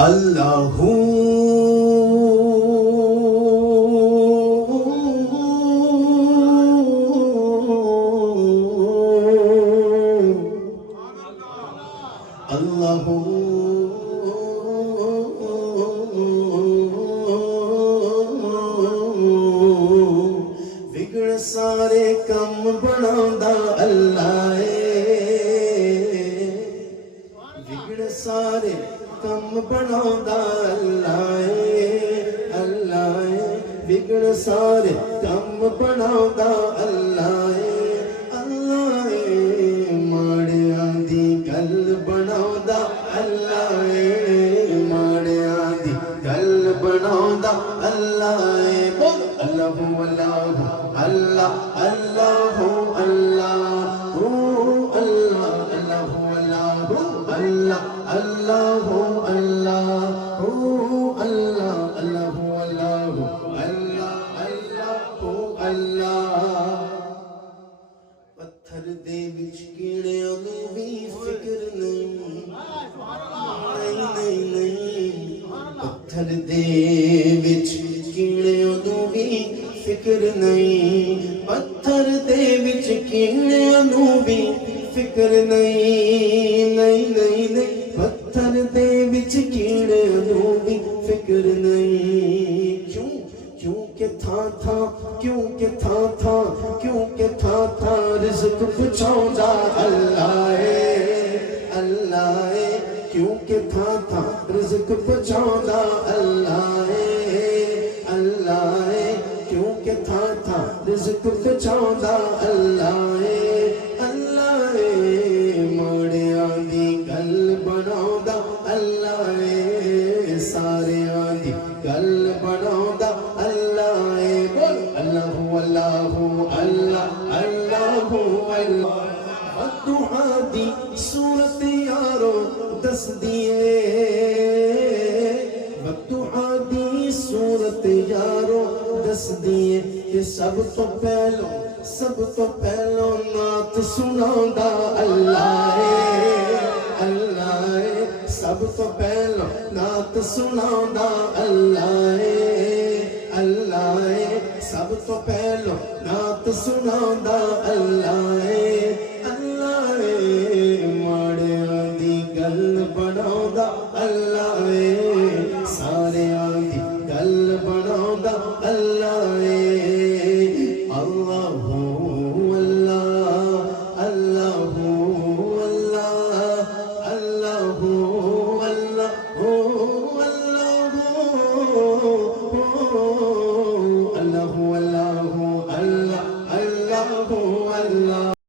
اللہ اللہ بگڑ سارے کم بناوندا اللہ بگڑ سارے کم بناوندا اللہ اللہ بگڑ سارے کم بناوندا اللہ اللہ ماڑیاں دی گل بناوندا اللہ ماڑیاں دی گل بناوندا اللہ بول اللہ اللہ اللہ اللہ اللہ اللہ اللہ اللہ اللہ اللہ اللہ اللہ اللہ پتھر دے وچ کیڑیاں نوں بھی فکر نہیں نہیں نہیں پتھر دے وچ کیڑیاں نوں بھی فکر نہیں پتھر دے وچ کیڑیاں نوں بھی فکر نہیں نہیں نہیں پتھر دے وچ کیڑیاں نوں بھی فکر نہیں کیوں کیونکہ تھا کیونکہ تھا رزق پچھاوندا اللہ اللہ کیونکہ تھا رزق پچھاوندا اللہ اللہ کیونکہ تھا رزق پچھاوندا اللہ اللہ ماڑیاں دی گل بناوندا اللہ ساریاں دی گل بناوندا اللہ بول اللہ اللہ اللہ اللہ اللہ والضحا دی صورت یارو دس دیے والضحا دی صورت یارو دس دیے کہ سب تو پہلو نعت سناوندا اللہ اللہ سب تو پہلو نعت سناوندا اللہ اللہ سب تو پہلو نعت سناوندا اللہ